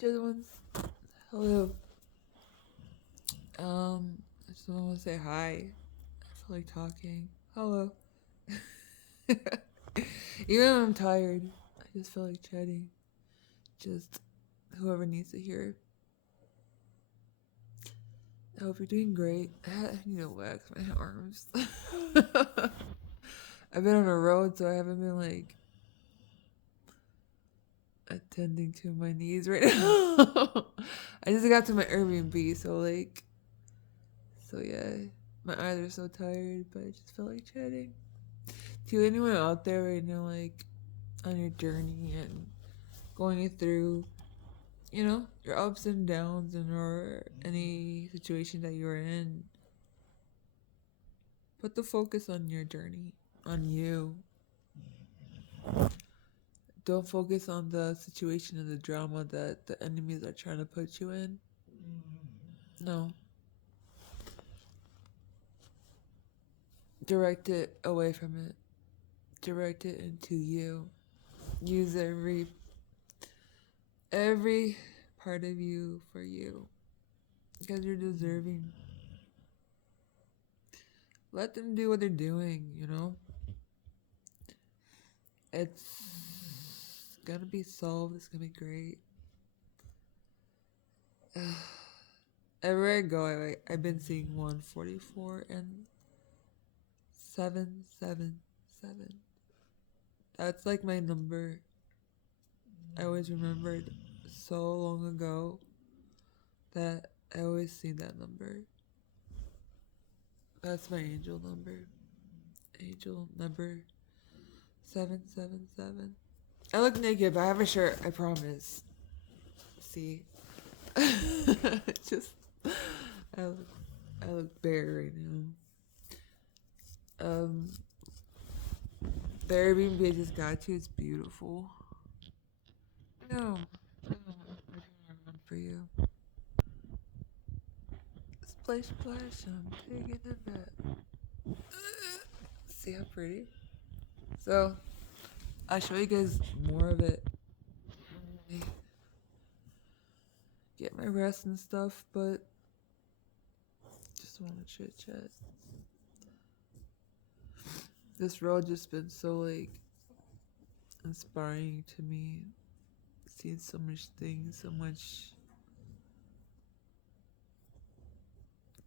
Just ones. Hello. I just want to say hi. I feel like talking. Hello. Even though I'm tired, I just feel like chatting. Just whoever needs to hear. I hope you're doing great. I need to wax my arms. I've been on a road, so I haven't been like attending to my knees right now. I just got to my Airbnb, so yeah. My eyes are so tired, but I just feel like chatting. To anyone out there right now, like on your journey and going through, your ups and downs and or any situation that you're in, put the focus on your journey, on you. Don't focus on the situation and the drama that the enemies are trying to put you in. No. Direct it away from it. Direct it into you. Use every part of you for you. Because you're deserving. Let them do what they're doing. It's gonna be solved. It's gonna be great. Everywhere I go, I've been seeing 144 and 777. That's like my number. I always remembered so long ago that I always see that number. That's my angel number. Angel number 777. I look naked, but I have a shirt, I promise. See? Just I look bare right now. The Airbnb I just got to is beautiful. No, I'm one for you. Splish splash, I'm taking a bet. See how pretty? So I'll show you guys more of it. Get my rest and stuff, but just want to chit chat. This road just been so inspiring to me. Seeing so much things, so much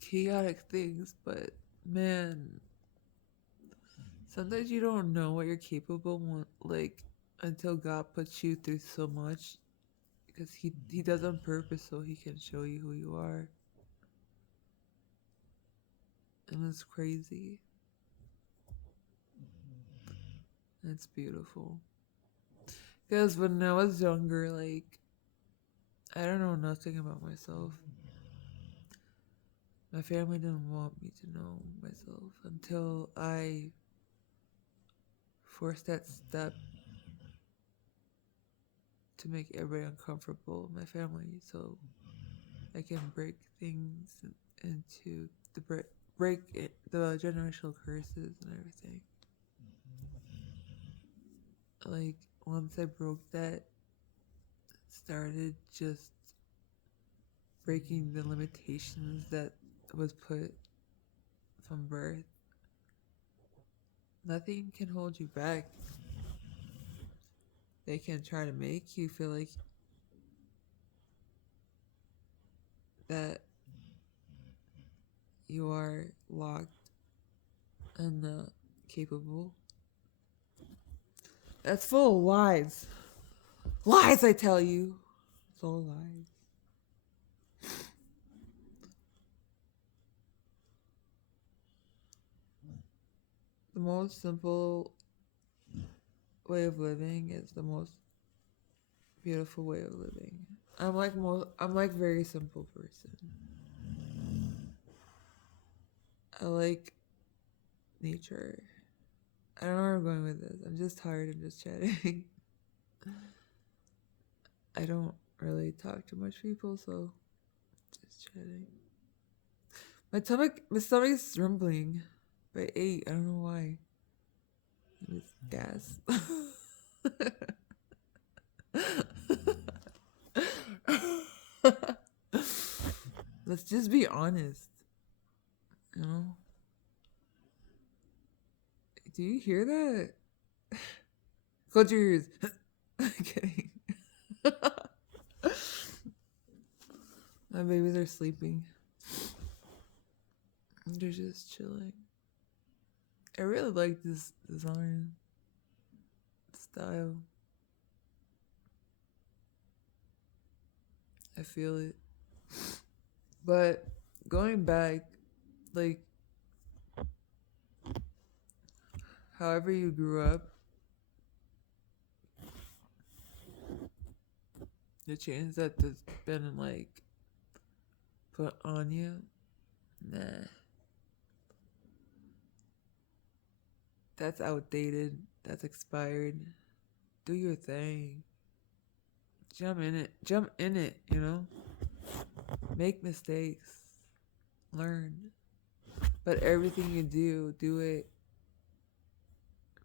chaotic things, but man, sometimes you don't know what you're capable until God puts you through so much because he does on purpose so he can show you who you are. And it's crazy. And it's beautiful. Because when I was younger, I don't know nothing about myself. My family didn't want me to know myself until I forced that step to make everybody uncomfortable, my family, so I can break things into the generational curses and everything. Like once I broke that, started just breaking the limitations that was put from birth. Nothing can hold you back. They can try to make you feel like that you are locked and not capable. That's full of lies. Lies, I tell you. It's all lies. The most simple way of living is the most beautiful way of living. I'm like very simple person. I like nature. I don't know where I'm going with this. I'm just tired of just chatting. I don't really talk to much people, so just chatting. My stomach's rumbling. But I ate. I don't know why. It's gas. Let's just be honest. You know? Do you hear that? Close your ears. Kidding. My babies are sleeping. They're just chilling. I really like this design style. I feel it. But going back, like, however you grew up, the change that's been, like, put on you, nah. That's outdated. That's expired. Do your thing. Jump in it. Jump in it, you know? Make mistakes. Learn. But everything you do it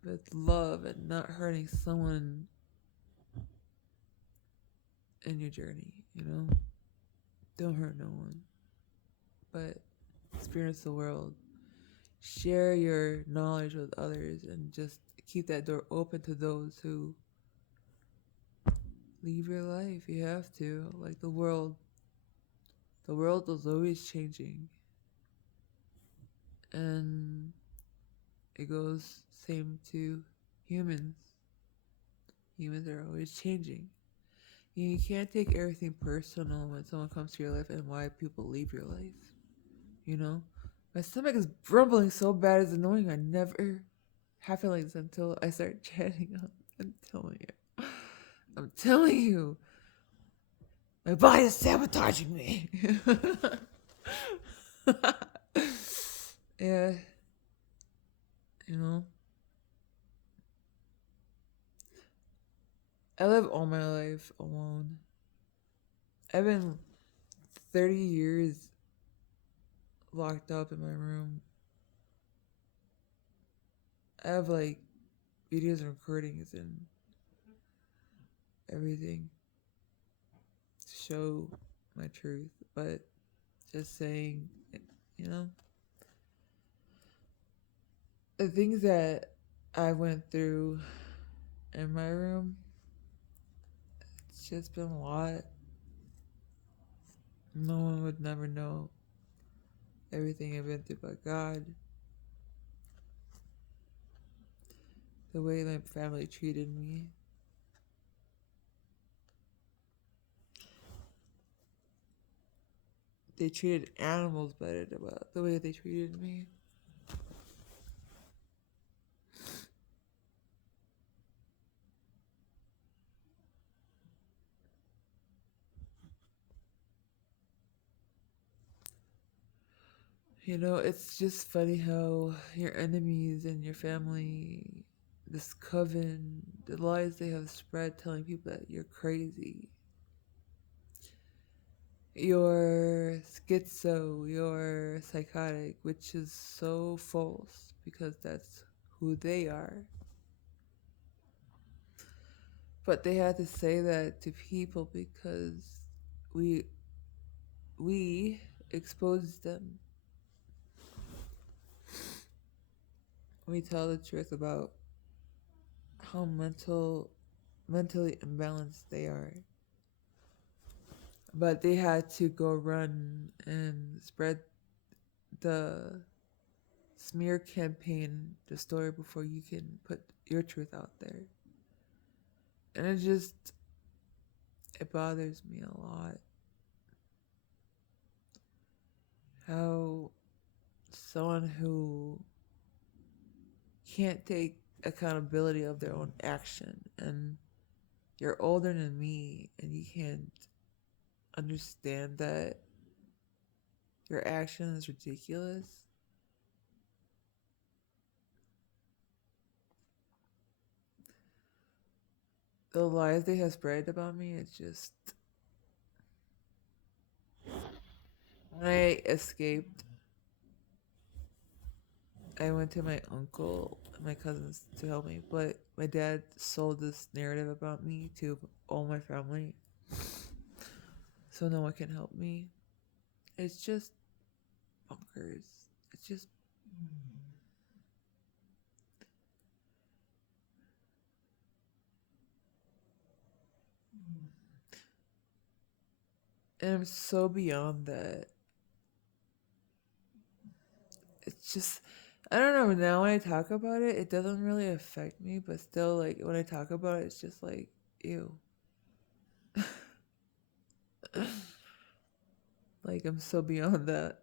with love and not hurting someone in your journey, you know? Don't hurt no one. But experience the world. Share your knowledge with others and just keep that door open to those who leave your life. You have to. Like the world is always changing. And it goes same to humans. Humans are always changing. You can't take everything personal when someone comes to your life and why people leave your life. You know? My stomach is rumbling so bad it's annoying. I never have feelings until I start chatting up. I'm telling you. I'm telling you. My body is sabotaging me. Yeah. You know? I live all my life alone. I've been 30 years locked up in my room. I have like videos and recordings and everything to show my truth, but just saying, you know, the things that I went through in my room, it's just been a lot. No one would never know everything I've been through but God. The way my family treated me. They treated animals better than the way they treated me. You know, it's just funny how your enemies and your family, this coven, the lies they have spread telling people that you're crazy. You're schizo, you're psychotic, which is so false because that's who they are. But they had to say that to people because we exposed them. We tell the truth about how mentally imbalanced they are. But they had to go run and spread the smear campaign, the story, before you can put your truth out there. And it bothers me a lot. How someone who can't take accountability of their own action, and you're older than me and you can't understand that your action is ridiculous. The lies they have spread about me, it's just... When I escaped, I went to my uncle and my cousins to help me, but my dad sold this narrative about me to all my family. so no one can help me. It's just bonkers. It's just and I'm so beyond that. It's just I don't know, now when I talk about it, it doesn't really affect me, but still like when I talk about it, it's just like ew. Like I'm so beyond that.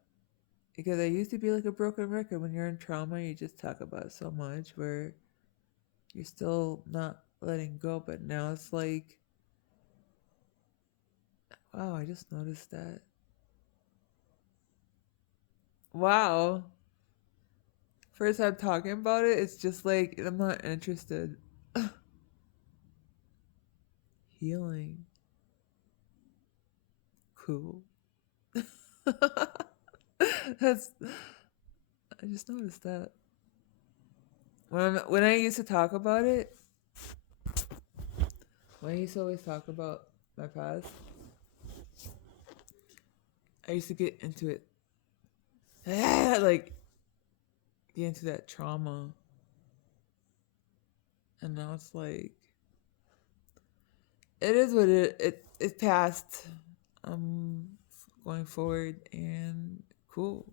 Because I used to be like a broken record. When you're in trauma, you just talk about it so much where you're still not letting go. But now it's like, wow, I just noticed that. Wow. First time talking about it, it's just like, I'm not interested. Healing. Cool. That's, I just noticed that. When I used to talk about it, when I used to always talk about my past, I used to get into it. Like, get into that trauma. And now it's like, it is what it passed. I'm going forward and cool.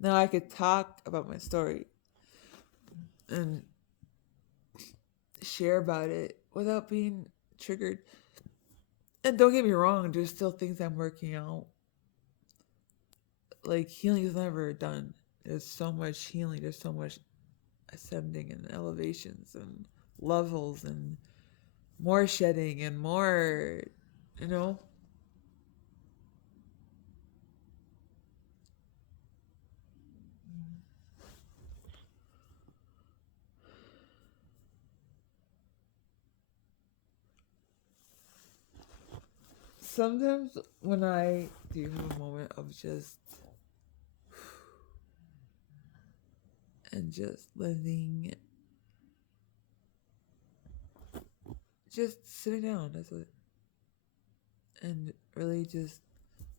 Now I could talk about my story and share about it without being triggered. And don't get me wrong, there's still things I'm working out. Like healing is never done. There's so much healing. There's so much ascending and elevations and levels and more shedding and more, you know. Sometimes when I do have a moment of just and just letting, just sitting down, that's it, and really just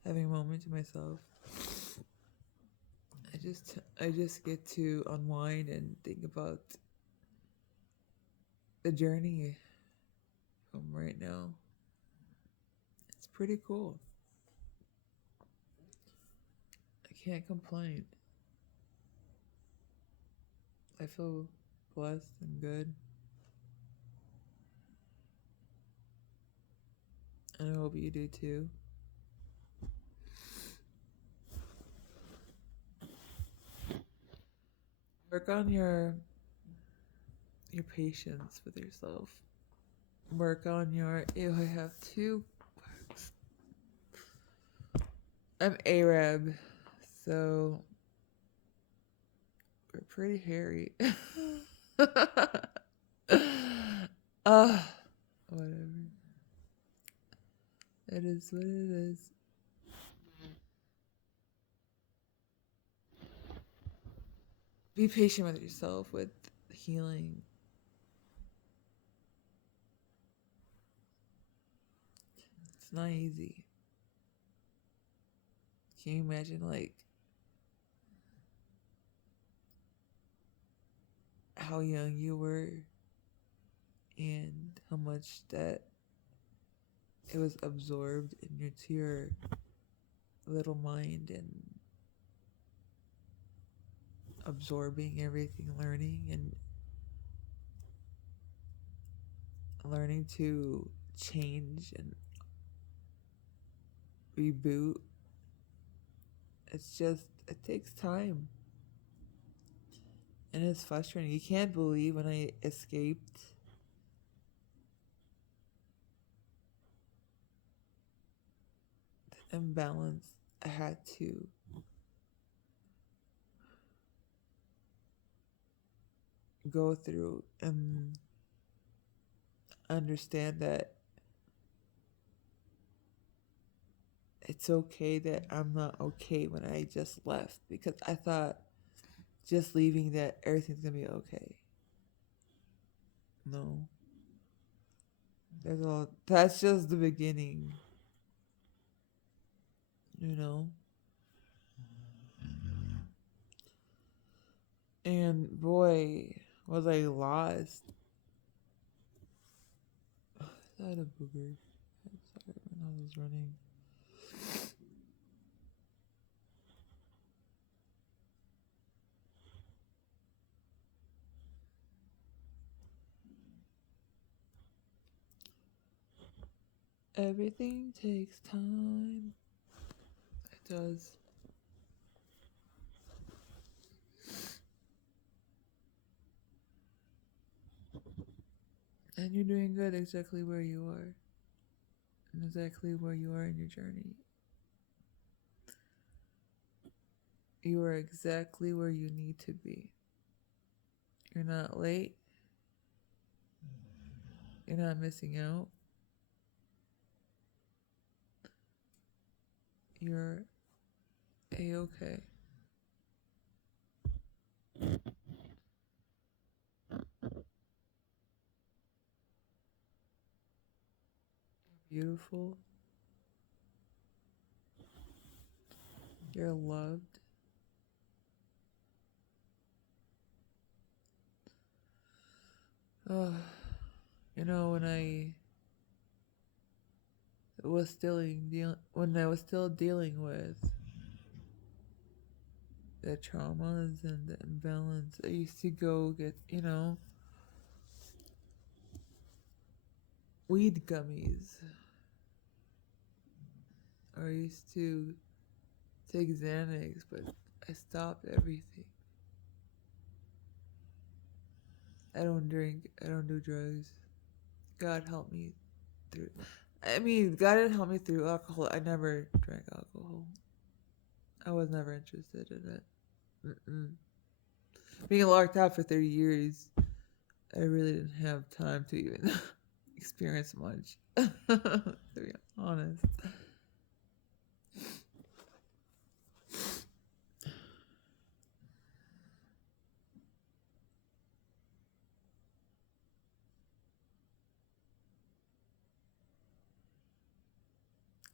having a moment to myself. I just get to unwind and think about the journey from right now. It's pretty cool. I can't complain. I feel blessed and good. And I hope you do too. Work on your patience with yourself. Work on your ew, I have two bugs. I'm Arab, so we're pretty hairy. Whatever. It is what it is. Be patient with yourself with healing. It's not easy. Can you imagine like how young you were and how much that it was absorbed into your little mind and absorbing everything, learning to change and reboot. It's just, it takes time. And it's frustrating. You can't believe when I escaped the imbalance I had to go through and understand that it's okay that I'm not okay when I just left, because I thought just leaving that everything's gonna be okay. No. That's just the beginning, you know? And boy, was I lost. I had a booger. I'm sorry, my nose is running. Everything takes time. It does. And you're doing good exactly where you are. And exactly where you are in your journey. You are exactly where you need to be. You're not late. You're not missing out. You're A-okay. Beautiful. You're loved. Oh, when when I was still dealing with the traumas and the imbalance, I used to go get, weed gummies. Or I used to take Xanax, but I stopped everything. I don't drink. I don't do drugs. God help me through. I mean, God didn't help me through alcohol. I never drank alcohol. I was never interested in it. Mm-mm. Being locked out for 30 years, I really didn't have time to even experience much, to be honest.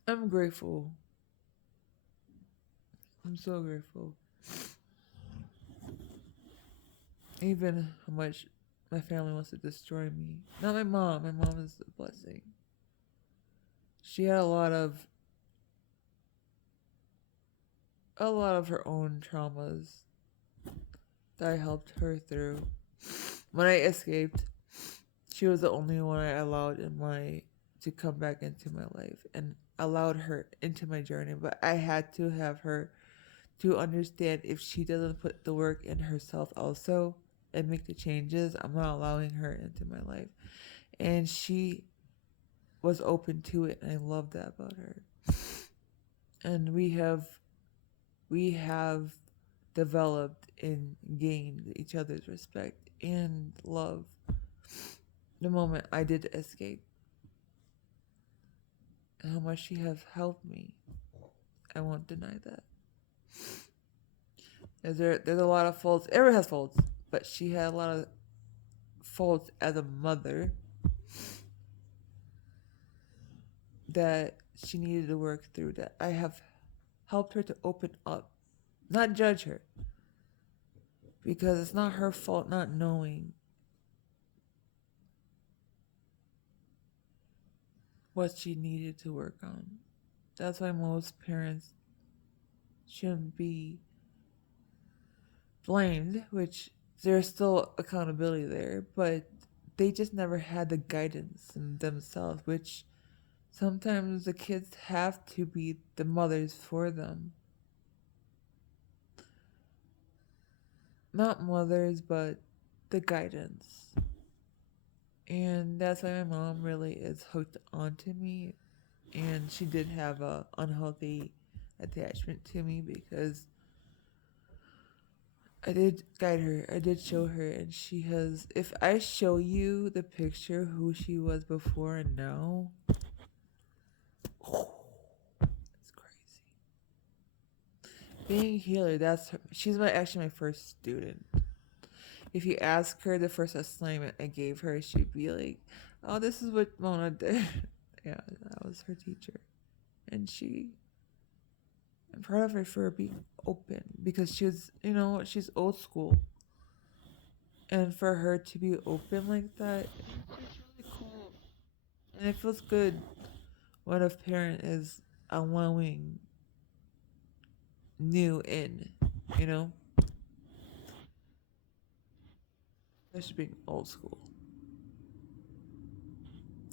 I'm grateful. I'm so grateful. Even how much my family wants to destroy me. Not my mom. My mom is a blessing. She had a lot of her own traumas that I helped her through. When I escaped, she was the only one I allowed to come back into my life and allowed her into my journey. But I had to have her to understand if she doesn't put the work in herself also and make the changes, I'm not allowing her into my life. And she was open to it, and I love that about her. And we have developed and gained each other's respect and love the moment I did escape. And how much she has helped me, I won't deny that. There's a lot of faults. Everyone has faults, but she had a lot of faults as a mother that she needed to work through, that I have helped her to open up, not judge her, because it's not her fault not knowing what she needed to work on. That's why most parents shouldn't be blamed, which there's still accountability there, but they just never had the guidance in themselves, which sometimes the kids have to be the mothers for them. Not mothers, but the guidance. And that's why my mom really is hooked onto me. And she did have a unhealthy attachment to me because I did guide her. I did show her, and she has. If I show you the picture who she was before and now, it's crazy. being a healer, she's actually my first student. If you ask her the first assignment I gave her, she'd be like, "Oh, this is what Mona did." Yeah, that was her teacher. And I'm proud of her for being open because she's old school. And for her to be open like that, it's really cool. And it feels good when a parent is allowing new in, you know? Especially being old school.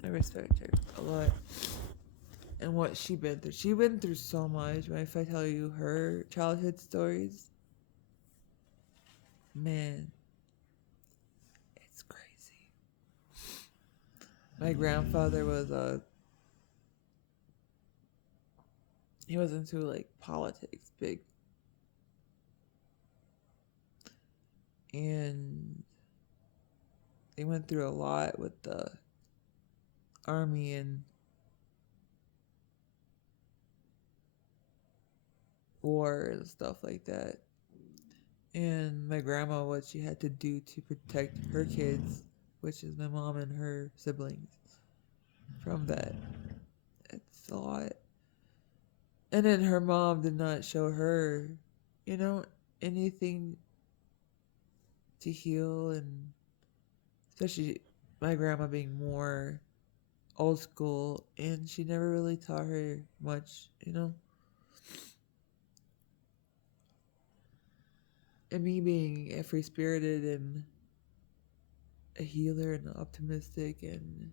I respect her a lot. And what she been through. She been through so much. If I tell you her childhood stories, man, it's crazy. My grandfather he was into like politics big. And they went through a lot with the army and war and stuff like that. And my grandma, what she had to do to protect her kids, which is my mom and her siblings, from that. It's a lot. And then her mom did not show her, anything to heal, and especially my grandma being more old school, and she never really taught her much, And me being a free spirited and a healer and optimistic and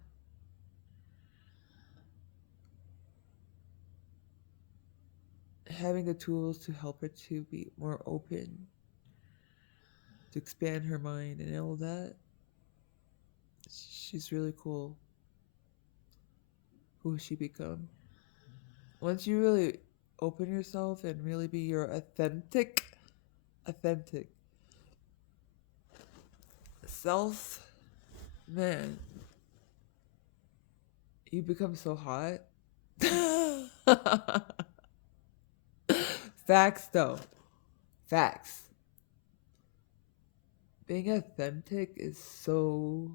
having the tools to help her to be more open, to expand her mind and all that, she's really cool who she become. Once you really open yourself and really be your authentic self, man, you become so hot. Facts though. Facts. Being authentic is so,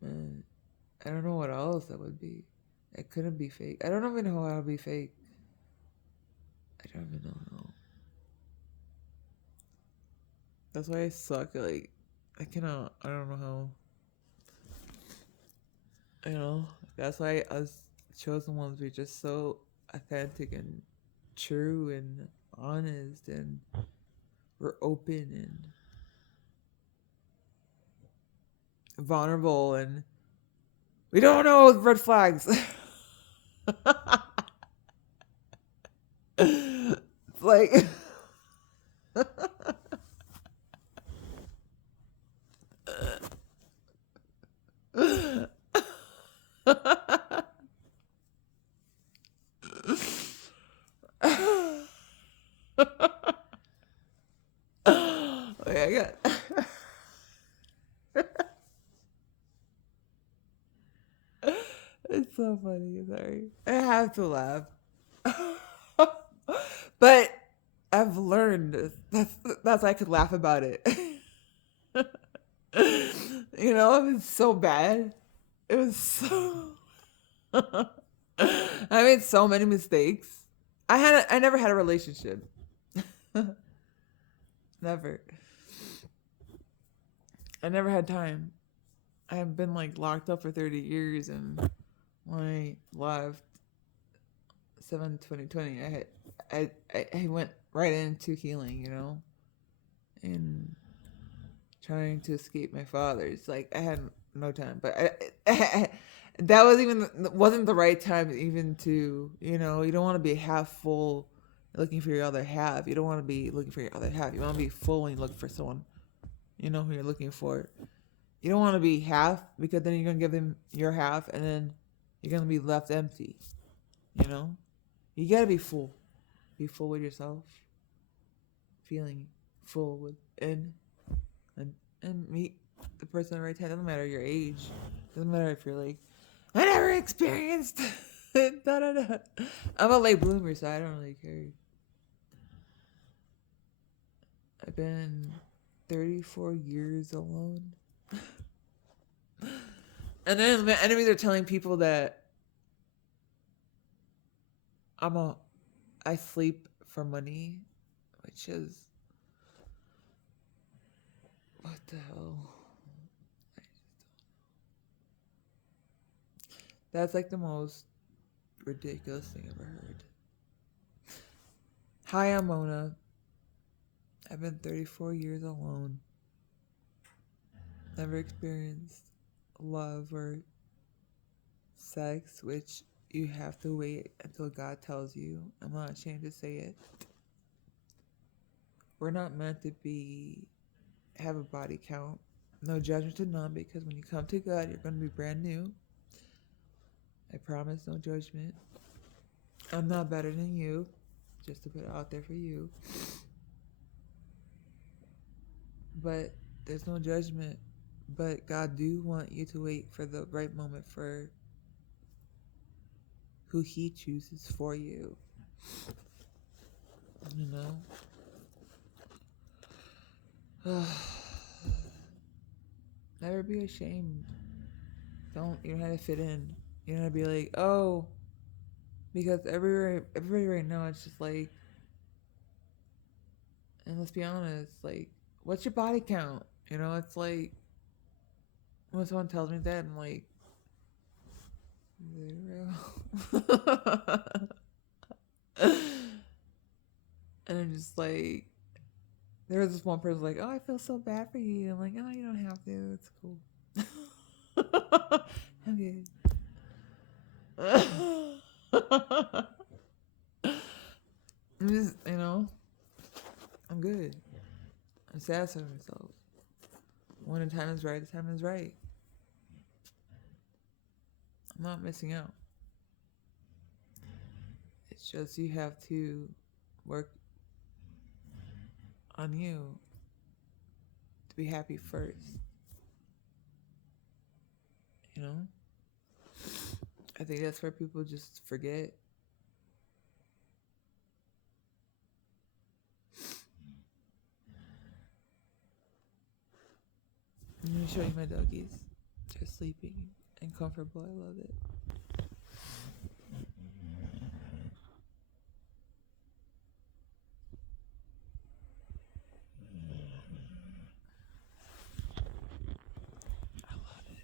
man, I don't know what else that would be. It couldn't be fake. I don't even know how to be fake. I don't even know how. That's why I suck. Like, I don't know how. That's why us chosen ones, we're just so authentic and true and honest, and we're open and vulnerable, and we don't know red flags. Like I got it's so funny, sorry. I have to laugh. But I've learned that's I could laugh about it. It was so bad. It was so I made so many mistakes. I never had a relationship. Never. I never had time. I have been like locked up for 30 years, and when I left 7/20/20, I went right into healing, and trying to escape my father. It's like I had no time, but that wasn't the right time even to, you don't want to be half full looking for your other half. You don't want to be looking for your other half. You want to be full when you look for someone, who you're looking for. You don't want to be half, because then you're going to give them your half and then you're going to be left empty, You got to be full. Be full with yourself. Feeling full within. And meet the person at the right time. Doesn't matter your age. Doesn't matter if you're like, I never experienced No. I'm a late bloomer, so I don't really care. I've been 34 years alone. And then my enemies are telling people that I'm a I sleep for money, which is what the hell? That's like the most ridiculous thing I've ever heard. Hi, I'm Mona. I've been 34 years alone. Never experienced love or sex, which you have to wait until God tells you. I'm not ashamed to say it. We're not meant to have a body count. No judgment to none, because when you come to God, you're going to be brand new. I promise, no judgment. I'm not better than you, just to put it out there for you. But there's no judgment. But God do want you to wait for the right moment for who He chooses for you. You know? Never be ashamed. You don't have to fit in. You don't have to be like, oh, because everybody right now, it's just like, and let's be honest, like, what's your body count? You know, it's like, when someone tells me that, I'm like, 0. And I'm just like, there was this one person like, oh, I feel so bad for you. I'm like, oh, you don't have to. It's cool. I'm good. I'm just, I'm good. I'm satisfied with myself. When the time is right, the time is right. I'm not missing out. It's just you have to work on you to be happy first. You know? I think that's where people just forget. Let me show you my doggies. They're sleeping and comfortable. I love it. I love it.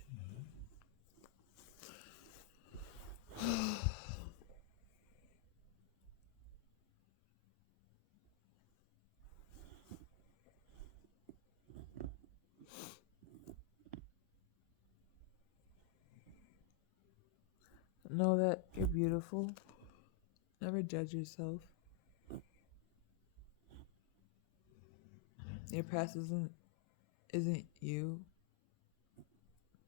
Know that you're beautiful. Never judge yourself. Your past isn't you.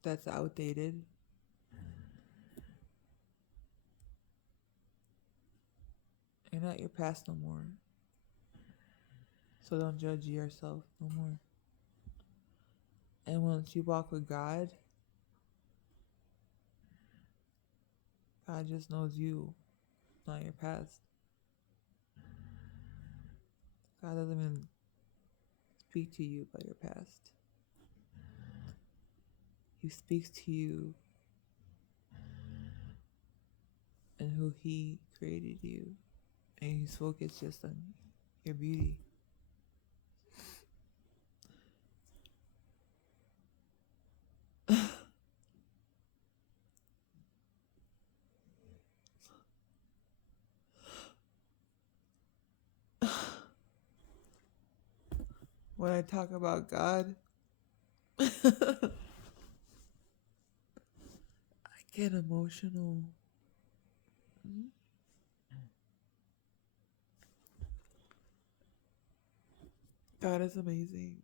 That's outdated. You're not your past no more. So don't judge yourself no more. And once you walk with God, God just knows you, not your past. God doesn't even speak to you about your past. He speaks to you and who He created you. And He's focused just on your beauty. When I talk about God, I get emotional. God is amazing.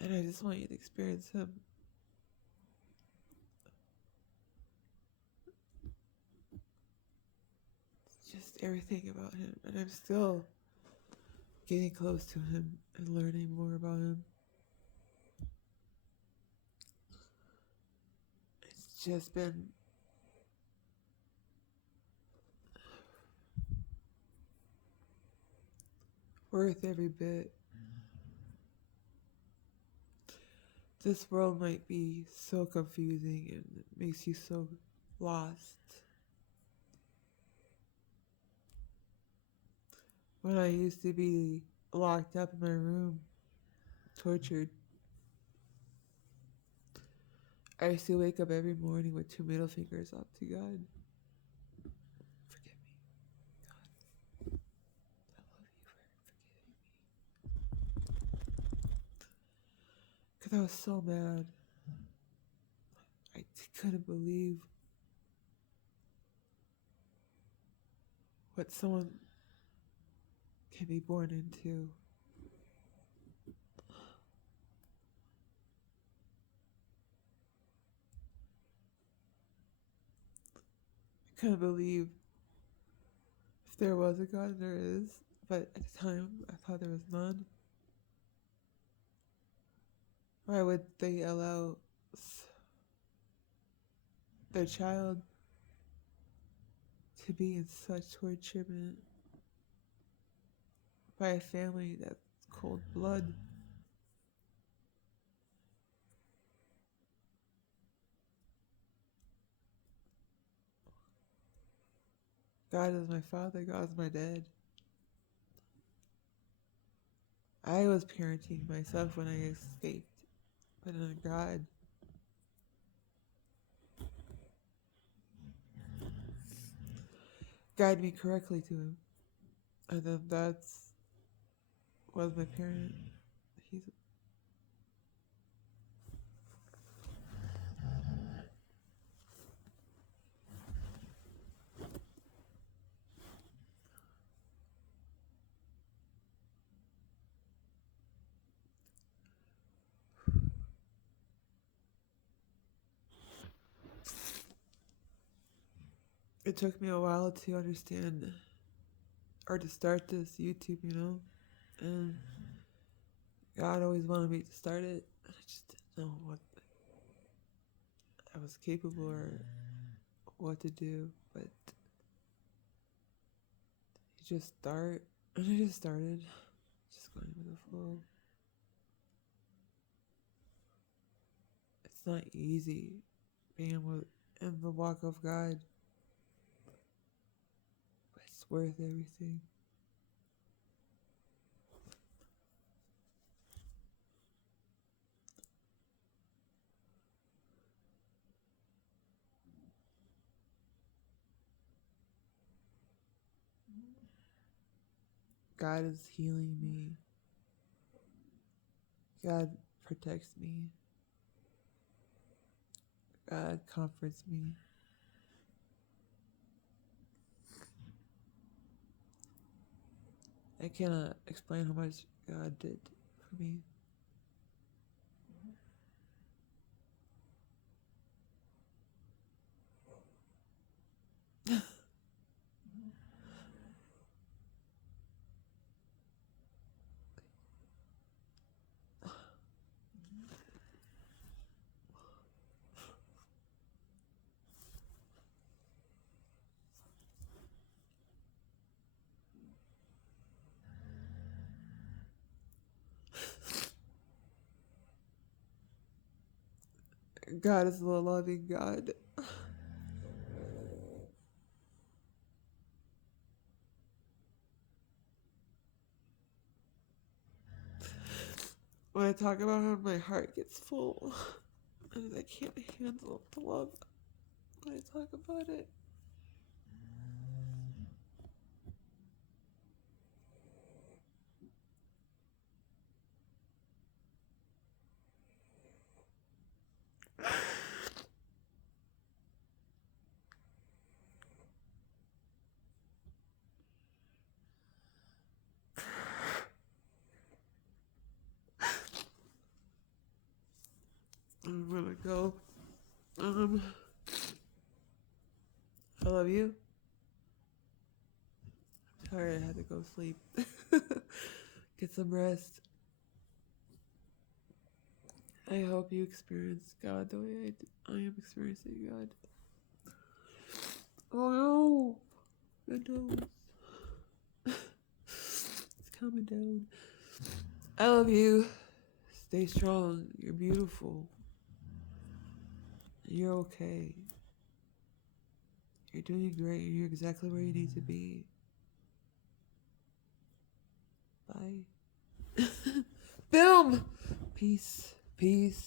And I just want you to experience Him. It's just everything about Him. And I'm still getting close to Him and learning more about Him. It's just been worth every bit. This world might be so confusing and it makes you so lost. When I used to be locked up in my room, tortured, I used to wake up every morning with 2 middle fingers up to God. Forgive me, God. I love you for forgiving me. Because I was so mad. I couldn't believe what someone can be born into. I couldn't believe if there was a God, there is, but at the time I thought there was none. Why would they allow their child to be in such torturement by a family that's cold blood? God is my father, God is my dad. I was parenting myself when I escaped, but then God, guide me correctly to him. And then that's was my parent. He's it took me a while to understand or to start this YouTube, and God always wanted me to start it. I just didn't know what I was capable or what to do, but you just start, and I just started, just going with the flow. It's not easy being in the walk of God, but it's worth everything. God is healing me. God protects me. God comforts me. I cannot explain how much God did for me. God is a loving God. When I talk about him, my heart gets full. And I can't handle the love when I talk about it. I'm gonna go. I love you. Sorry, I had to go sleep. Get some rest. I hope you experience God the way I am experiencing God. Oh no! My nose. It's calming down. I love you. Stay strong. You're beautiful. You're okay. You're doing great. You're exactly where you need to be. Bye. Boom. Peace. Peace.